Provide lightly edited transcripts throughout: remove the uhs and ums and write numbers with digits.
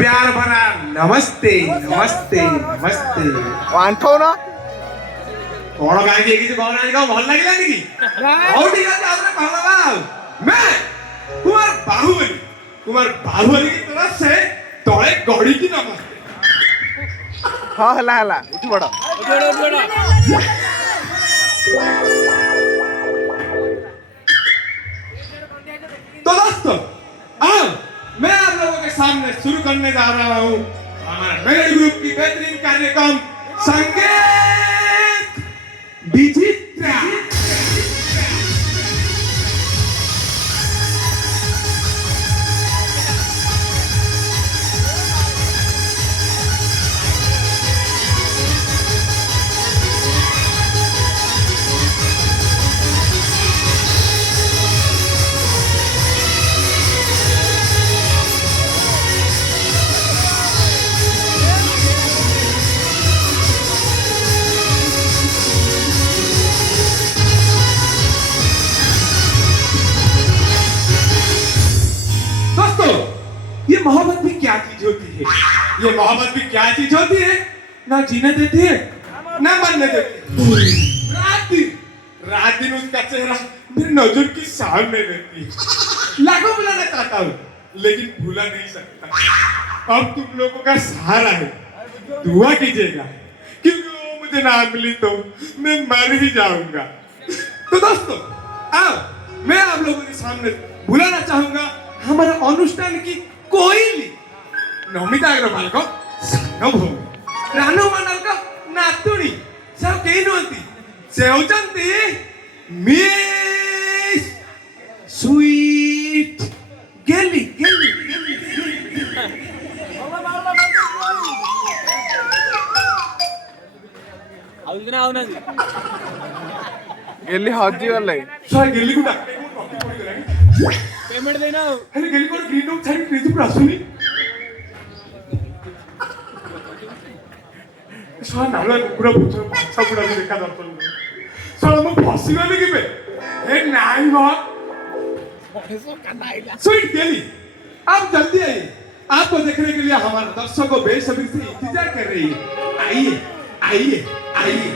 प्यार भरा नमस्ते नमस्ते नमस्ते आंठो ना कौन गाय के किसी कौन आने का भल लगे नहीं की और ठीक है आपने कहला बाव मैं कुमार बाहुबली की तरफ से तोड़े गौड़ी की नमस्ते हाँ हला हला उठ बड़ा तो दोस्तों अब मैं आप लोगों के सामने शुरू करने जा रहा हूँ हमारा मेरे ग्रुप की बेहतरीन कार्यक्रम संगीत विचित्र। ये मोहब्बत भी क्या चीज होती है ये मोहब्बत भी क्या चीज होती है ना जीने देती है ना मरने देती है रात दिन उसका चेहरा मेरी नजर के सामने रहती है लाखों बुलाना चाहता हूँ लेकिन भूला नहीं सकता अब तुम लोगों का सहारा है दुआ कीजिएगा क्योंकि वो मुझे ना मिली तो मैं मर ही जाऊंगा। तो दोस्तों अब मैं आप लोगों के सामने बुलाना चाहूंगा हमारे अनुष्ठान की कोयली नमिता अग्रवाल को सानो भौमी रानू मंडल को नातुणी सब केही नहंती से होचंती मिस स्वीट गेली गेली गेली हजी वाले सर गेली को डाक्टर को कॉपी कोड कराएंगे पेमेंट देना अरे गेली को ग्रीन रूम छाड़ी प्लीज पूरा सुनी सर नाला पूरा पूछो अच्छा पूरा देखा दर्शन सर हम फंसी गए कि बे ए नहीं बा स्वीट गेली आप जल्दी आइए आपको देखने के लिए हमारे दर्शकों बेसब्री से इंतजार कर रही है आइए आइए आइए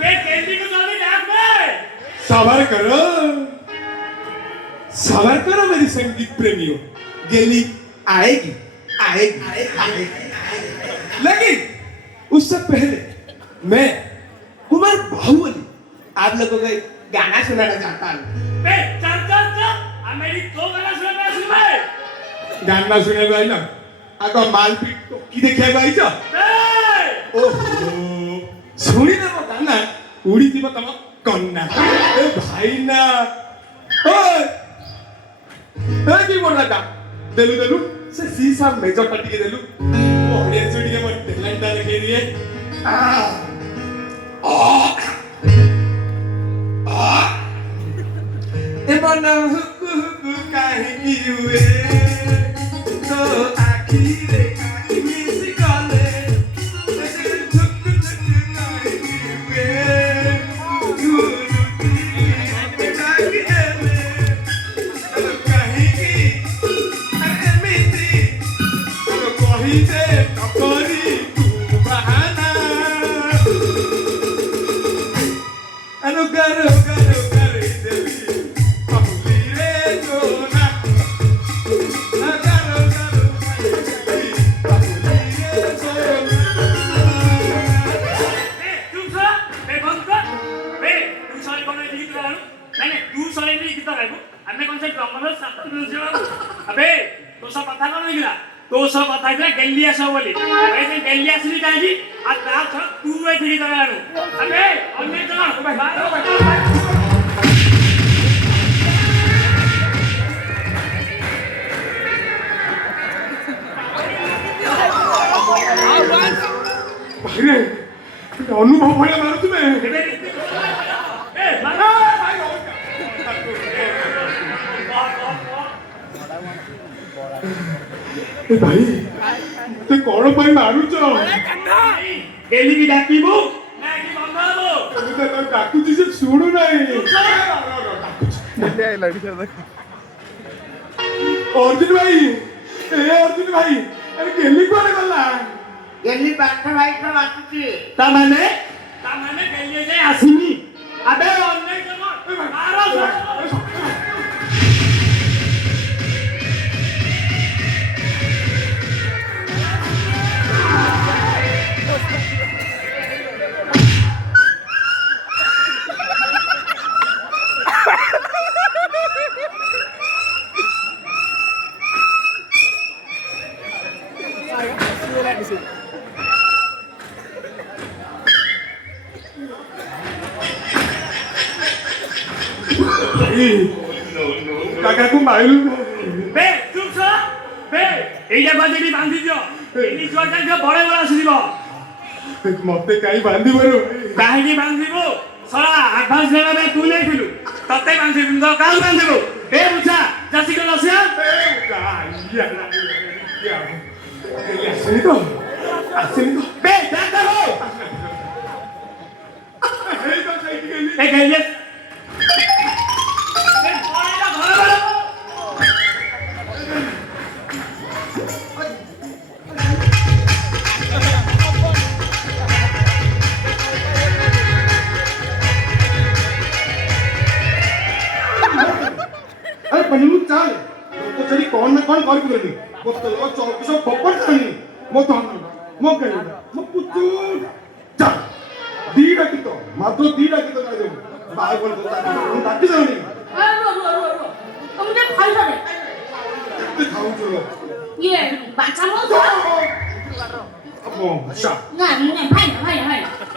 बे कैंडी को जाने डाक में सबर करो मेरी संगीत प्रेमियों गेली आएगी आएगी आएगी लेकिन उससे पहले मैं कुमार बाहुबली आप लोगों को गाना सुनाना चाहता हूँ बे चल चल चल मेरी दो गाना सुना गाना सुने भाई ना आको मालपीट तो की देखे भाई जा ओहो सुनी ना वो गाना उड़ी थी तम कन्ना ए भाई ना ओए ए की बोला था देलु से सीसा मेजर पट्टी के देलु वो ऑडियंस वीडियो में टैलेंट दिखे दिए ए बना हुकु काहे की हुए तो आखिर काहे मिस गले ऐसे झुक झुक काहे की हुए गुरु की जागे ले काहे की अरे मिसी तो कही दे करी तू बहाना अनु करो करो करे देवी पहुली रे सोना ना करो करो करे पहुली रे सोना बे चुप सा बे बंद कर बे तू सारी कौन है गीत गाना नहीं तू सारी नहीं गीत गाएबो हमने कौन से ड्रमर साथ में जाओ अबे तो सब पता कौन है तो सब पता है गलिया सब बोली ऐसे गलिया से नहीं जाएगी आ ता तू वे ठीक जगह नु अबे अन्य जगह भाई अनुभव भले मारो तुम्हें ए मारो ए भाई ते कौन भाई मारू चो गेली की डाकीबो ना की बंगालो ते तो डाकू जी से छोड़ो नहीं गेली आई लड़ी से देख अर्जुन भाई ए अर्जुन भाई अरे गेली कुआडे गला गेली पाठ भाई तो आसुची तामाने गेलिए जाए आसिनी अबे ऑनलाइन जमा आरो काका को माइलू बे चुप छ बे एइया बाजेनी बांधी दियो एनी जोटा के बड़े बड़ा आसीबो मते काई बांधी बरो काहेकी बांधिबो सला एडवांस देना बे तू नै फिलु तते बांधिबु तो काल बांधिबु ए बुझा जासी के लसिया आसनी तो बे देखो हो ए गेलिए अरे पनीरू चाल तो चली कौन ना कौन कर बिगड़ी वो तो वो चौक सब पप्पड़ खानी वो तो मो कहीं मो पुच्चू चल दीड़ा की तो मात्र दीड़ा की तो कर दे बाहर बोल तो ताकि जानी तुमने खाई जाने ते खाऊं चलो ये बाचा मो तो अब अच्छा ना भाई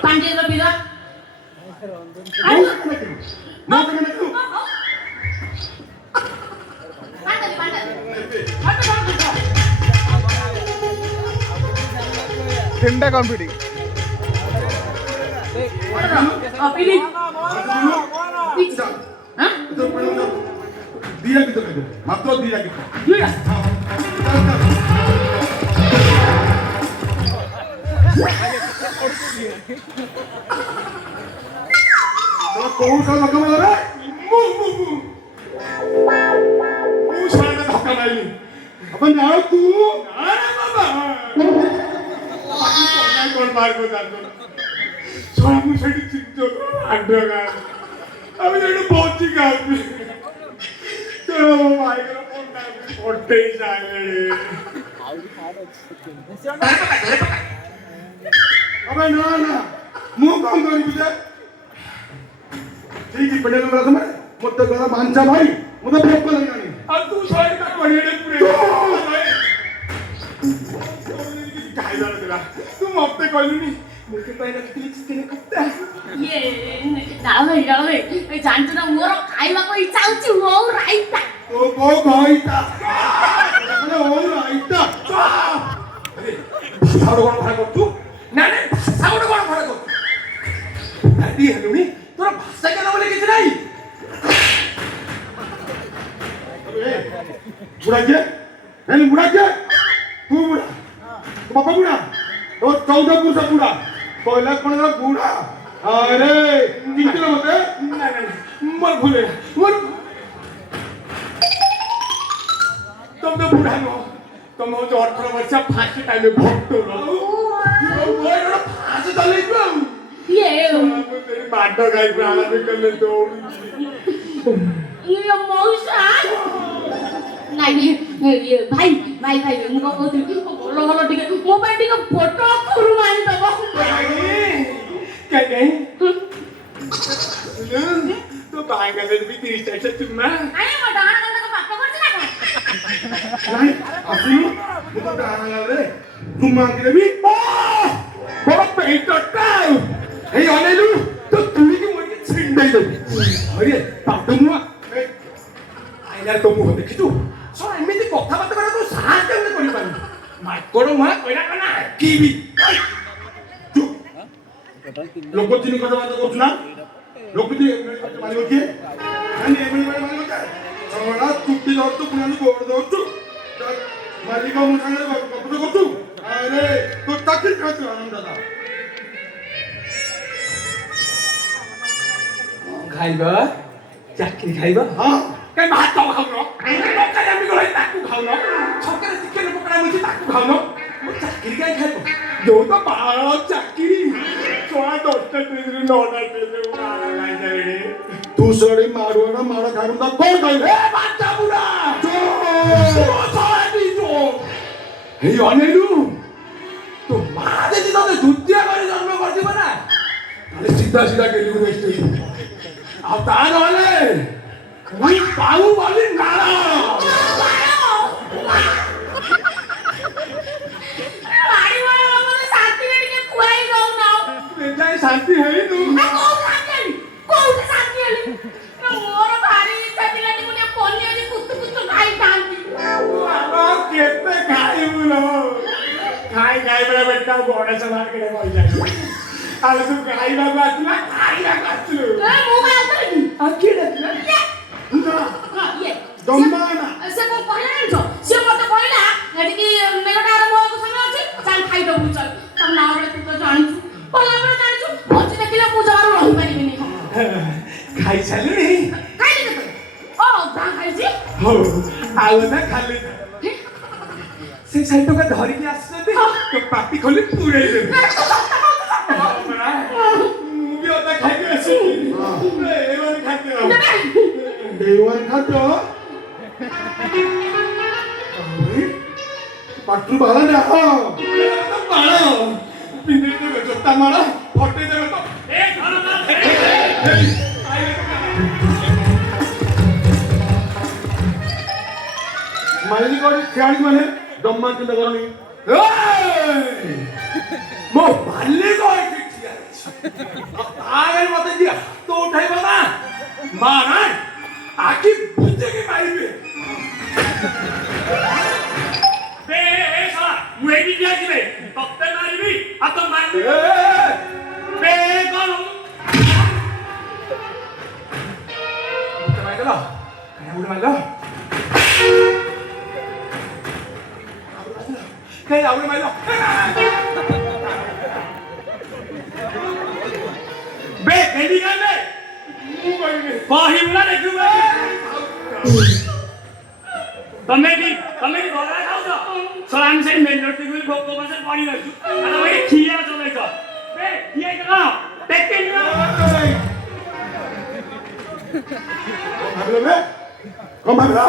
पांडे रो बिदा मो कहीं ना क्यों তিনটা কম্পিটিং पिली चल हां तो दीड़ा की तो कर दे मात्र दीड़ा की तो दीड़ा तो कौन सा धक्का मारा रे मु साला धक्का नहीं अपन यार तू अरे बाबा कौन मार को जान दो सोया मुझे चिंतो अंडगा अभी जेडू पहुंची गांव में चलो माइक्रोफोन ना फोटे जाले अबे ना मुंह काम करी बुझे ठीक है पड़े लगा तुम्हें मुद्दा गला मानचा भाई मुद्दा फेंक कर लगानी अब तू साइड का बढ़िया पूरे काय झालं तुला तू मप्पे कळली नाही मुलगी पहिला किती चिकन करता ये डावे जानतो ना मोर खाइबाको इच्छा होची हो राइटा ओ भाईता अरे ओ राईता अरे भाषावर कोण फरक करतो नाही भाषावर कोण फरक करतो दादी हनुनी तुला भाषा केला बोले किती नाही अरे बुढ़ा क्या नहीं बुढ़ा क्या तू बुढ़ा तू पापा बुढ़ा तो 14 पुरुष बुढ़ा पहिला कोण बुढ़ा अरे किती होते नाही मर भुले मर तुम तो बुढ़ा नो तुम हो जो 18 वर्ष फांसी टाइम में भोगतो नो वो फांसी चले गयो ये तेरी बाटो गाय प्राणा निकलने दो ये मौसा नहीं ये भाई मुको कोथि बोलो बोलो ठीक है मोबाइल ठीक फोटो करू मारी दबो क्या कहीं तो बांगा से भी 30 टैक्स तुम्मा अरे म डाना गंदा का पापा करछ ना नहीं असली मुको डाना रे तुम्मा के भी बड़ा पेटटा हे अनेलु तो तुली की मोटी छिंडई दे अरे पाटमुआ आइला तो मुह देखितु सो एमिति कथा बात करा तो साहस केमने करि पानी माइकोरो मा कइला कना कीबी लोक चिनी कथा बात करछु ना लोक चिनी मानिबो के आणि एमिति मानिबो के सगळा चुक्ती धरतो पुण्याला गोड धरतो मालिका मु सांगले बापू करतो अरे तो चाकरी खातो आनंद दादा खाइबा चाकरी खाइबा हां काय भात खाऊ न लोक काय आम्ही गळाई टाकू खाऊ न छकरे तिके ଚିକେନ ପକୋଡା ମିଳୁଛି ତାକୁ ଖାଉନ ମୁଁ ଚାକିରି କାହିଁ ଖାଇବ ଯୋଉ ତ ବାଳ ଚାକିରି ଛୁଆ 10ଟା ଟ୍ରେନରେ 9ଟା ଟ୍ରେନରେ ମୁଁ ବାଳ ଖାଇସାରିଣି ତୁ ସରି ମାରୁଆଟା ମାଡ଼ ଖାଇବୁ ନା କଣ କହିବେ ଏ ବାଚ୍ଚା ବୁଢା ହେଇ ଅନେଇଲୁ ତୋ ମା ଯଦି ତତେ ଦ୍ୱିତୀୟ କରି ଜନ୍ମ କରିଥିବ ନା ତାହେଲେ ସିଧା ସିଧା ଗେଲିବୁ ନେକ୍ସଟ ଆଉ ତା ନହେଲେ ମୁଁ ପାଉ ବୋଲି ନାଳ ଯାଇ ଶାନ୍ତି ହେଇନୁ କେତେ ଖାଇବୁ ଲୋ ଖାଇ ବେଳେ ବେଟା ଗଣେଶ ମାର୍କେଟ କହିଯାଇ ଆଲେ ତୁ ଖାଇବାକୁ ଆସିଲା ଖାଇବାକୁ ଆସିଲୁ ଆଉ କିଏ ଡାକିଲା ଜମାନା ସେ କଣ କହିଲା ଜାଣିଛ ସେ ମତେ କହିଲା ଏଠିକି ମେଳଟା ଆରମ୍ଭ ହବାକୁ ସମୟ ଅଛି ଚାଲ ଖାଇଦବୁ ଚାଲ ତା ନାଁ ବେଳେ ତୁ ତ ଜାଣିଛୁ ଭଲ ଭାବରେ ଜାଣିଛୁ ଭୋଜି ଦେଖିଲେ ମୁଁ ଜମାରୁ ରହିପାରିବିନି ଖାଇସାରିଲୁଣି ଖାଇଲି କେତେ ଓ ଯାହା ଖାଇଛି ହଉ ଆଉ ନା ଖାଲି ସେ 100 ଟଙ୍କା ଧରିକି ଆସିଛନ୍ତି ତ ପାଟି ଖୋଲି ପୁରେଇ ଦେବି ମୁଁ ବି ଅଧା ଖାଇକି ଆସିବି ଏମାନେ ଖାଦ୍ୟ ଦେୱାନ ଖାଦ୍ୟ ପାଟୁ ବାହାରେ ନା ମାଳ ପିନ୍ଧେଇ ଦେବେ ଜୋତା ମାଳ ଫଟେଇ ଦେବେ ତ ଏ ଘର ନା ମାଇଲି କରି ଖେଳାଳି ମାନେ ଜମା ଚିନ୍ତା କରନି ମୋ ମାଲିକ ଏଠି ଠିଆ ଅଛି ତାହେଲେ ମତେ ଯିଏ ହାତ ଉଠାଇବ ନା ମାରା ଆଖି ବୁଝିକି ମାରିବେ ବେ ଏ ଶଳା ମୁଁ ଏଇଠି ଠିଆ ଯିବେ ତତେ ମାରିବି ଆଉ ତ ମାରିବି ବେ କଣ ଗୋଟେ ମାରିଦେଲ ଗୋଟେ ମାରିଲ କାଇଁ ଆଉ ଗୋଟେ ମାରିଲ ବେ କେndi ଗଲେ ମୁଁ କହିବି କହିବୁ ନା ଦେଖିବୁ ତମେ କି ବରା ଖାଉଛ ଶଳା ଆମେ ସେଇ ମେନ୍ ରୋଡ୍ ଟିକେ ଭୋକ ମାସେ ପଡ଼ି ରହିଛୁ ଆଉ ତମେ ଏଠି ଖିଆ ଚଲେଇଛ ବେ ଖିଆ କଣ ଟେକିନି ନା ଭାବିଲ ବେ କଣ ଭାବିଲ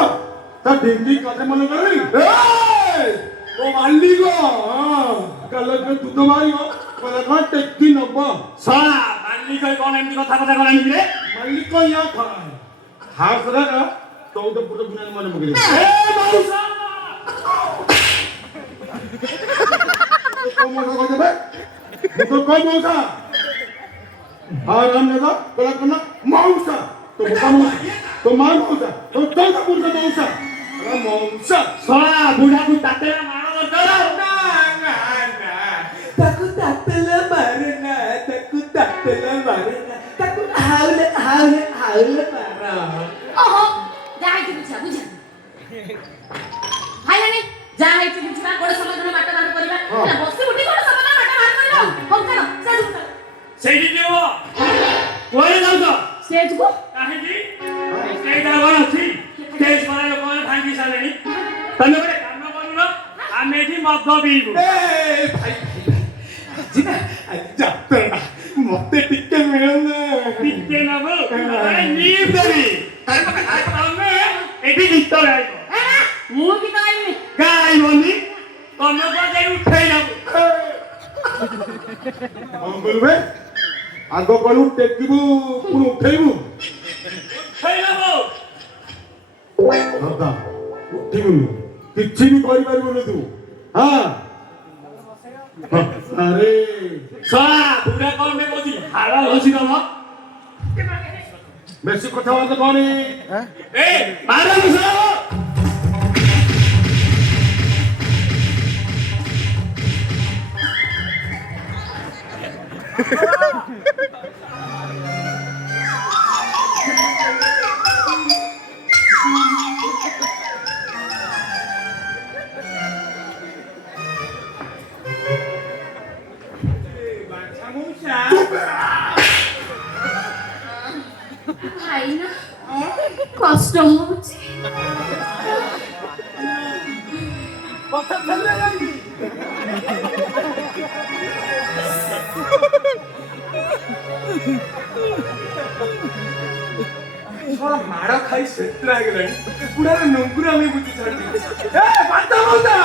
ତା ଢିଙ୍କି କଥା ମନେ କରନି ମୋ ମାଲିକ କାଲି ଦୁଧ ମାରିବ କହିଲା କଣ ଟେକି ନବ ଶଳା ମାଲିକ କଣ ଏମିତି କଥା କଲାନି ରେ ମାଲିକ ୟା ଖାଏ ହାଉସ ରେ 14 ଫୁଟ ବୁଣିଆ ମନେ ମଗିରି ଏ ମଉସା କଣ ମଉସା କହିଦେବେ ମୁଁ ତ କଣ ମଉସା ହଁ ରାମ ନେତା କହିଲା କଣ ମଉସା ତ ବୋକା ମଉସା ତ ମା ମଉସା ତ 14 ଫୁଟ ମଉସା ମଉସା ଶଳା ବୁଢ଼ାକୁ ତାତେଲା ମାର ଦରକାର ନା ନା ନା ତାକୁ ତାତଲା ମାରନା ତାକୁ ହାଉଲେ ମାର ଓହୋ ଯାହା ହେଇଛି ବୁଝା ବୁଝା ଖାଇଲାନି ଯାହା ହେଇଛି ବୁଝିବା ଗୋଟେ ସମାଧାନ ବାଟ ବାହାର କରିବା ହେଲା ବସି ଉଠି ଗୋଟେ ସମାଧାନ ବାଟ ବାହାର କରିବା ହଉ ଚାଲ ସେଇଠି ଯିବ କୁଆଡ଼େ ଯାଉଛ ଷ୍ଟେଜକୁ କାହିଁକି ଷ୍ଟେଜ୍ କଣ ଅଛି ଷ୍ଟେଜ୍ କରା ଲୋକମାନେ ଭାଙ୍ଗି ସାରିଲେଣି ତମେ ଗୋଟେ କାମ କରୁନ ଆମେ ଏଠି ମଦ ପିଇବୁ ଏ ଭାଇ ଆଜି ନା ଆଜି ଯାତ୍ରା ମତେ ଟିକେ ମିଳୁନି ଟିକେ ନବୁ ନିମ୍ ଦେବି ତମେ ଏଠି ଗୀତ ଗାଇବ ମୁଁ ବି ତ ଗାଇବିନି ଗାଇବନି ତମେ ଯାଇ ଉଠେଇ ନବୁ କଣ କରିବେ ଆଗ କଲୁ ଟେକିବୁ ପୁଣି ଉଠେଇବୁ ଉଠେଇ ନବୁ ଦାଦା ଉଠିବୁନି କିଛି ବି କରିପାରିବୁନି ତୁ ହଁ ଆରେ ଶଳା ବୁଢ଼ା କଣ ବେ କହୁଛି ହାଡ଼ ଘଷି ଦବ ବେଶୀ କଥାବାର୍ତ୍ତା କହନି ଏ ମାର ଘଷି ଦବ ଭାଇ ନା କଷ୍ଟ ହଉଛି କଥା ଛାଡ଼ିଲେ ଯାଇକି ଶଳା ମାଡ଼ ଖାଇ ସେତ୍ରା ହେଇଗଲାଣି ବୁଢ଼ାର ନଙ୍ଗୁର ଆମେ ବୁଝି ଛାଡ଼ିଦେଲେ ଏ ବାଟ ମଉସା